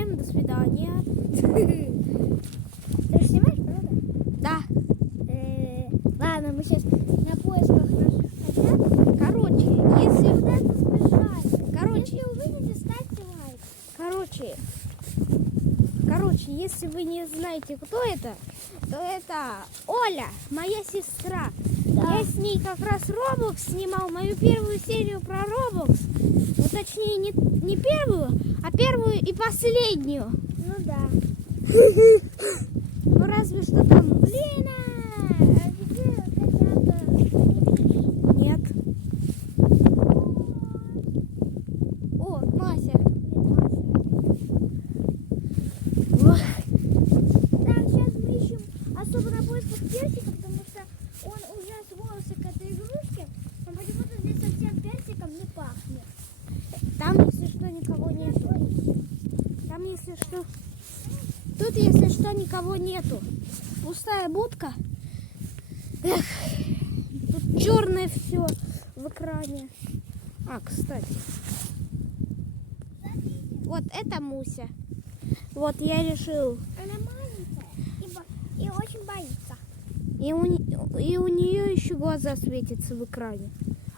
Всем до свидания. Ты же снимаешь, правда? Да. Ладно, мы сейчас на поисках наших котят. Короче, если Куда-то сбежали. Короче. Если увидите, ставьте лайк. Короче, если вы не знаете, кто это, то это Оля, моя сестра. Да. Я с ней как раз Roblox снимал, мою первую серию про Roblox. Ну, точнее, не первую, а первую и последнюю. Ну да. Ну, разве что там... Блин, а где котята? Нет. О, Мася. Ох, Так, сейчас мы ищем особо на поисках персика, потому что он уже сволся к этой игрушке, но почему-то здесь совсем персиком не пахнет. там, если что, никого нету. Там, если что... Тут, если что, никого нету. Пустая будка. Эх, тут черное все в экране. А, кстати. Вот это Муся. Вот я решил. Она маленькая и очень боится. И у нее еще глаза светятся в экране.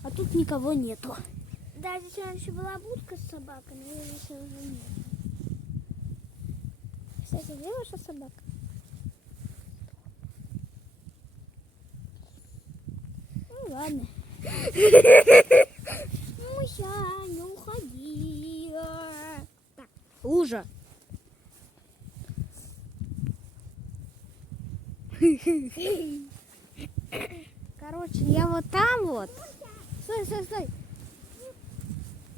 А тут никого нету. Да, здесь раньше была будка с собакой, но ее здесь уже нет. Кстати, где ваша собака? Ну ладно. Муся, не уходи. Так, Лужа. Короче, я вот там вот. Стой.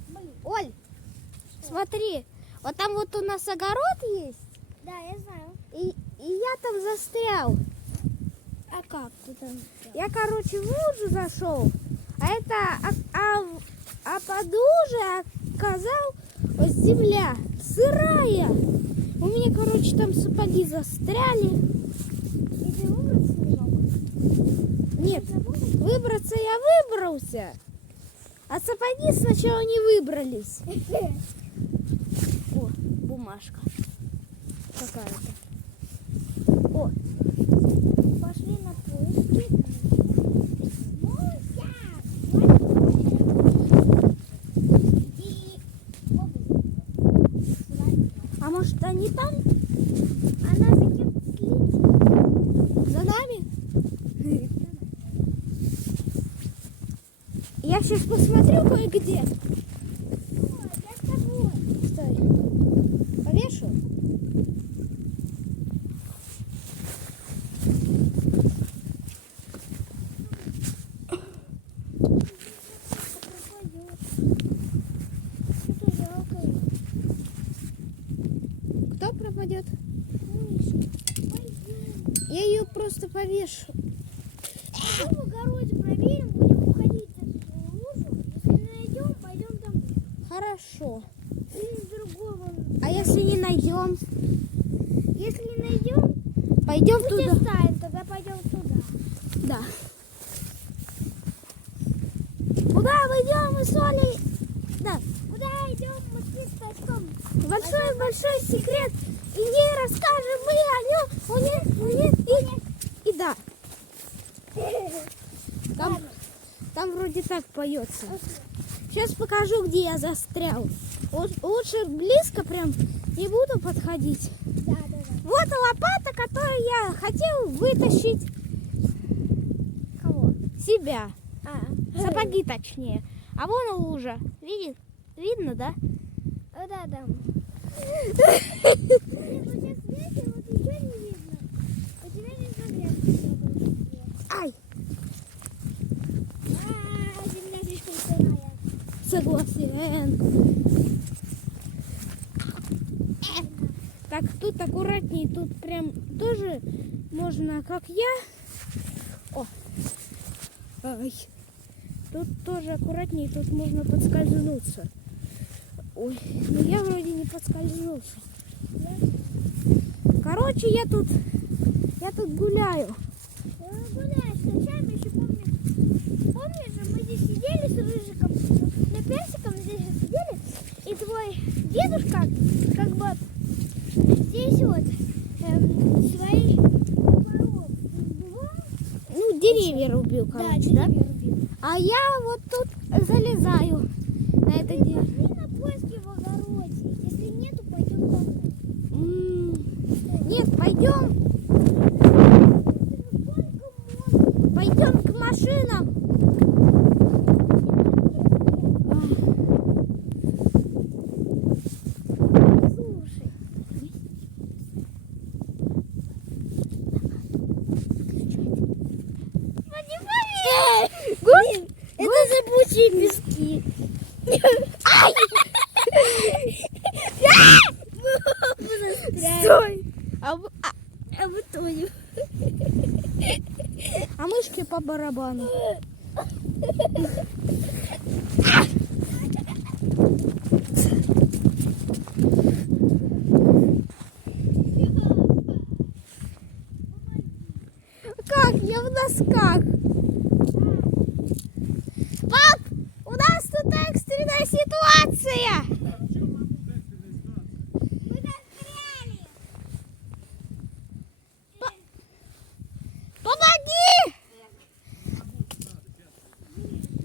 блин. Оль, смотри. Вот там вот у нас огород есть. Да, я знаю. И я там застрял. А как ты там? Я, короче, в лужу зашел. А под лужей оказалась земля сырая. У меня, короче, там сапоги застряли. И ты выбраться не мог? Нет, выбраться я выбрался. А сапоги сначала не выбрались. О, бумажка какая-то. О, Пошли на поиски. Муся! а может они там? Она за кем следит? За нами? Я сейчас посмотрю кое-где. О, я с тобой. Стой. Повешу? Что-то жалко ее. Кто пропадет? Мышка, пойдем. Я ее просто повешу. Пойдем в огороде проверим, будем уходить в лужу. Если не найдем, пойдем там. Хорошо. Или с другого. А если не найдем? Если не найдем, Пойдем пусть туда. оставим, тогда пойдем туда. Да. Куда мы идем, мы с Олей? Да. Куда идем мы с Пашком? Большой секрет. И ей расскажем мы о нем. И да. Там вроде так поется. Сейчас покажу, где я застрял. Лучше близко прям не буду подходить. Да. Вот лопата, которую я хотел вытащить. Кого? Себя. Сапоги. Сапоги точнее. А вон лужа. Видно, да? Да. Блин, вот сейчас ветер, вот ничего не видно. У тебя не загрязно. Ай, Земля слишком сырая. согласен. Так, тут аккуратнее, тут прям тоже можно, как я. О, ай. Тут тоже аккуратнее, тут можно подскользнуться. Ой, ну я вроде не подскользнулся. Короче, я тут гуляю. Гуляешь ночами, еще помнишь же, мы здесь сидели с Рыжиком, на персиком здесь же сидели, и твой дедушка как бы здесь вот свои порог. Ну, деревья рубил, Да, короче, да? деревья рубил. А я вот тут залезаю на это дерево. Пошли на поиски в огороде. Если нету, пойдем домой. Нет, пойдем к машинам. Слушай. Блин, Это зыбучие пески. стой! А мы тонем. А мышки по барабану. Как? Я в носках. Пап, у нас тут экстренная ситуация. Мы застряли. Помоги!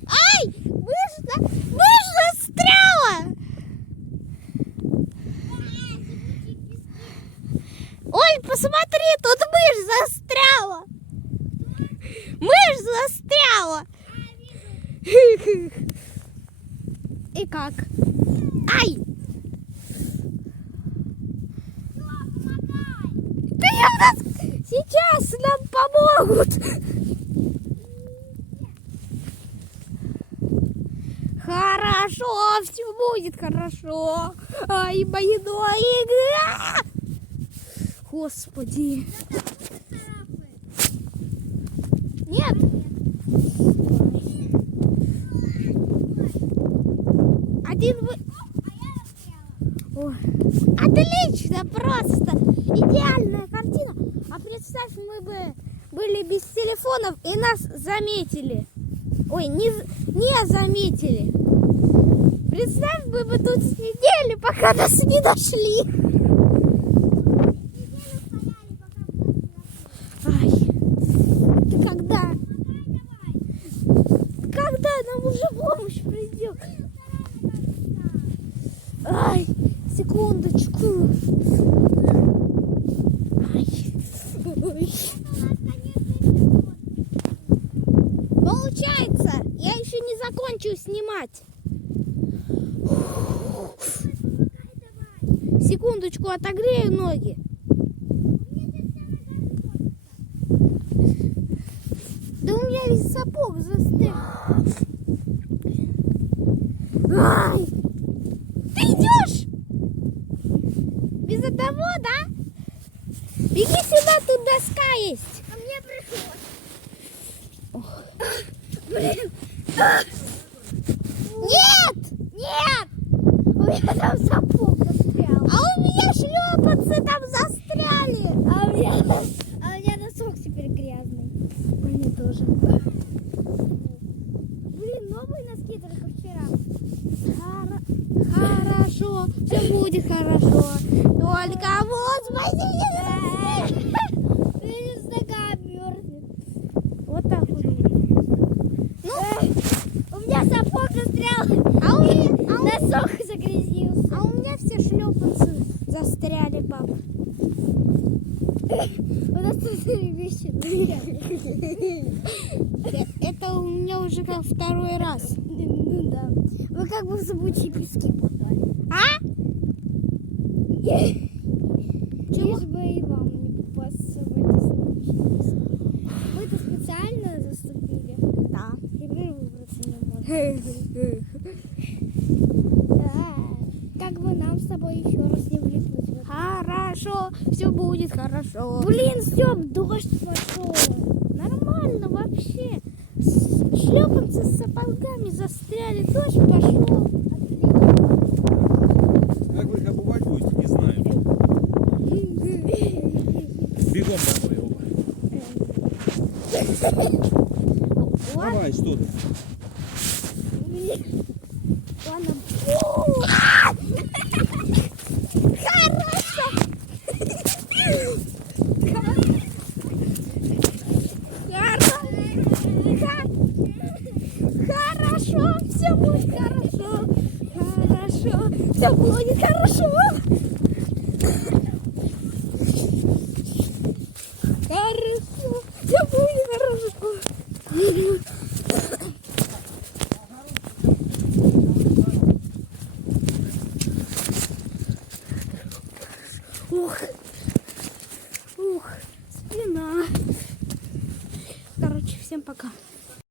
Ай! Мышь застряла! Оль, посмотри, тут мышь застряла! Мышь застряла! И как? Ай! Да я в нас... Сейчас нам помогут! Хорошо, все будет хорошо. Ай, мои ноги. Господи. Нет. Один вы... Ой. Отлично, просто. Идеальная картина. А представь, мы бы были без телефонов и нас заметили. Ой, не заметили. Представь, мы бы тут сидели, пока нас не нашли. Ай, когда? Когда нам уже помощь придет? Ай, секундочку. Ай. Получается, я еще не закончу снимать. Секундочку, отогрею ноги. Да у меня весь сапог застрял. Ай! Ты идешь? Без одного, да? Беги сюда, тут доска есть. А мне пришлось. Блин. Нет! Нет! У меня там сапог застрял. А у меня шлепанцы там застряли. А у меня носок теперь грязный. У меня тоже. Блин, новые носки только вчера. Хорошо, все будет хорошо. Только вот спасите. Видишь, нога мерзнет. Вот так вот. У меня сапог застрял. Носок загрязился. А у меня все шлепанцы застряли, пап. У нас тут вещи. Это у меня уже как второй раз. Ну да. Вы как бы в зыбучие пески попали. А? Лишь бы и вам не попасться в эти зыбучие пески. Вы-то специально заступили. Да. Теперь выбраться не можете. Как бы нам с тобой еще раз не влипнуть в это. Хорошо, все будет хорошо. Блин, Стёп, дождь пошел. Нормально вообще. Шлепанцы с сапогами застряли, дождь пошел. Как вы их обувать будете, не знаю. Бегом домой оба. Давай, что ты? Ладно. Хорошо. все будет хорошо. Хорошо. Все будет хорошо. Хорошо. Все будет хорошо. Ух.